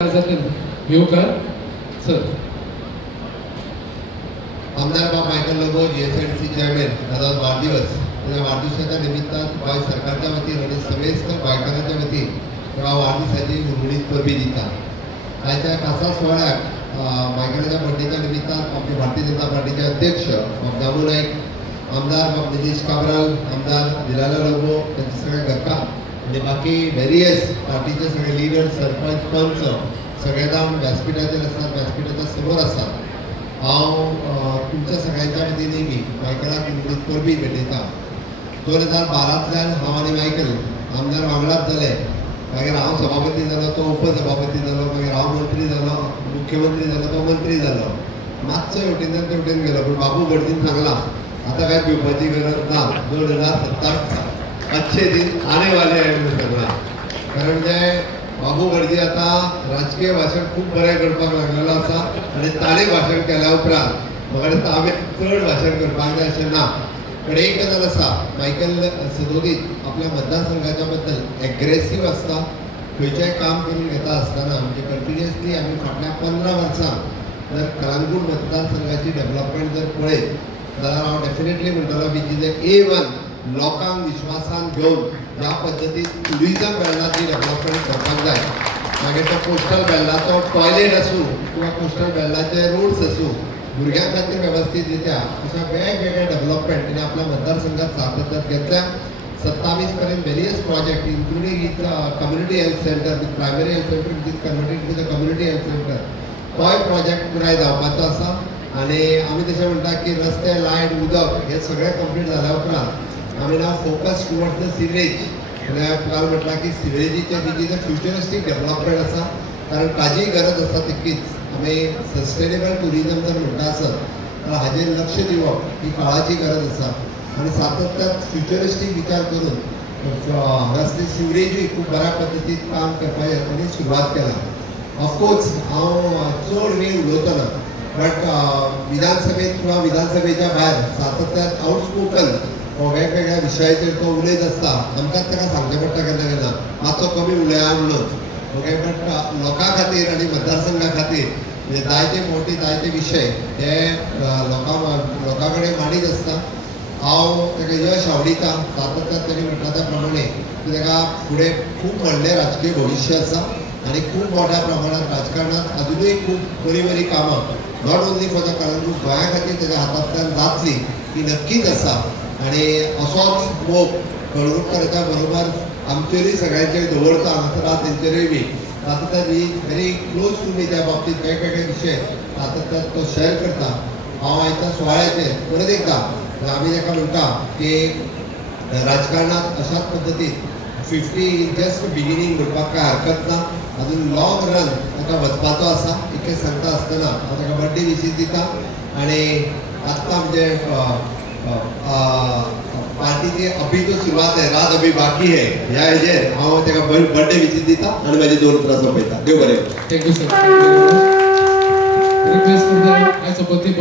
Sir आमदार बाब Michael Lobo GSMC chairman दादा वाढदिवस त्या वाढदिवसाच्या निमित्तान गोंय सरकारच्या वतीन आणि समेस्त गोंयकारांच्या वतीन ह्या वाढदिवसाची उर्मिळीत परबी दिता. आयच्या खासा सोहळ्याक मायकलाच्या बर्थडेच्या निमित्तान आमचे भारतीय जनता पार्टीचे अध्यक्ष बाब दामू नाईक, आमदार बाब नितीश काब्राल, आमदार दिलाला लोबो, त्यांचे सगळे घरकार आणि बाकी व्हेरियस पार्टीचे सगळे लीडर, सरपंच, पंच सगळे जावन व्यासपीठाचेर आसात, व्यासपीठाच्या समोर आसात. हांव तुमच्या सगळ्यांच्या वतीन बी मायकलाक उर्मिळीत परबी भेटयता. 2012तल्यान हांव आनी मायकल आमदार वांगडाच जाले. मागीर हांव सभापती जालो, तो उपसभापती जालो, मागीर हांव मंत्री जालो, मुख्यमंत्री जालो, तो मंत्री जालो. मातसो हेवटेनच्यान तेवटेन गेलो, पूण बाबू गडदीन सांगला आतां काय भिवपाची गरज ना. 2027 अच्छे दिन आने वाले हैं म्हणून सांगला. कारण जे बाबू गर्दी आता राजकीय भाशण खूप बरें करपाक लागलेलो आसा आनी ताणें भाशण केल्या उपरांत म्हाका दिसता हांवें चड भाशण करपाक जाय अशें ना. पण एक गजाल आसा, मायकल सदोदीत आपल्या मतदारसंघाच्या बद्दल एग्रेसीव आसता. खंयचेंय काम करून घेता आसतना म्हणजे कंटिन्युअसली आमी फाटल्या 15 वर्सां जर कळंगूट मतदारसंघाची डेव्हलपमेंट जर पळयत जाल्यार हांव डेफिनेटली म्हणटलो की जितें A1 लोकांक विश्वासान घेवन ज्या पद्दतीन टुरिजम बेल्टाची डेव्हलपमेंट करपाक जाय, मागीर तो कोस्टल बेल्टाचो टॉयलेट आसूं किंवा कोस्टल बेल्टाचे रोड्स आसूं, भुरग्यां खातीर वेवस्थीत रित्या अशा वेगवेगळ्या डेव्हलपमेंट ताणें आपल्या मतदारसंघात सातत्यात घेतल्या. 27 पर्यंत various project including with community health centre, with primary health centre with is converted to the community health centre, तोय प्रोजेक्ट पुराय जावपाचो आसा. आनी आमी तशें म्हणटा की रस्ते, लायट, उदक हे सगळें कंप्लीट जाल्या उपरांत आमी नाव फोकस टुवर्ड्स द सिवरेज. काल म्हटलां की सिवरेजीचे तिची फ्युचरिस्टीक डेव्हलपमेंट आसा, कारण ताजी गरज आसा तितकीच. आमी सस्टेनेबल टुरिजम जर म्हणटा आसत जाल्यार हाजेर लक्ष दिवप ही काळाची गरज आसा आनी सातत्यात फ्युचरिस्टीक विचार करून हांगासली सिवरेजूय खूब बऱ्या पद्दतीन काम करपाची सुरवात केला. ऑफकोर्स हांव चड वेळ उलोवचो ना, बट विधानसभेत किंवा विधानसभेच्या भायर सातत्यात आउटस्पोकन वेगवेगळ्या विशयाचेर तो उलयत आसता. आमकांच ताका सांगचें पडटा केन्ना केन्ना मातसो कमी उलया म्हणून. ओके, बट लोकां खातीर आनी मतदारसंघा खातीर म्हणजे जायते मोठे जायते विशय हे लोकां कडेन मांडीत आसता. हांव ताका यश आवडीता. सातत्यात ताणी म्हटलां त्या प्रमाणे की ताका फुडें खूब व्हडलें राजकीय भविश्य आसा आनी खूब मोठ्या प्रमाणात राजकारणात अजुनूय खूब बरी बरी कामां not only for the Calangute गोंया खातीर ताच्या हातांतल्यान जातली ही नक्कीच आसा. आनी असोच मोग कळंगूटकाराच्या बरोबर आमचेरूय सगळ्यांचेर दवरता हांगासर तेंचेरूय बी सातत्यात व्हेरी क्लोज टू मी त्या बाबतींत वेगवेगळे विशय सातत्यात तो शेअर करता. हांव आयच्या सुवाळ्याचेर परत एकदा आमी ताका म्हणटा की राजकारणात अशाच पद्दतीन 50 इज जस्ट बिगिनींग म्हणपाक काय हरकत ना. अजून लॉंग रन ताका वचपाचो आसा. इतकें सांगता आसतना हांव ताका बर्थडे विशीस दिता. आनी आत्तां म्हणजे पार्टीची अभी तो सुरवात आहे, रात अभी बाकी है ह्या हेजेर हांव ताका बर्थडे विशीस दिता आनी म्हाजी 2 उतरां सोंपयता. देव बरें. Thank you sir. रिक्वेस्ट करता आयचो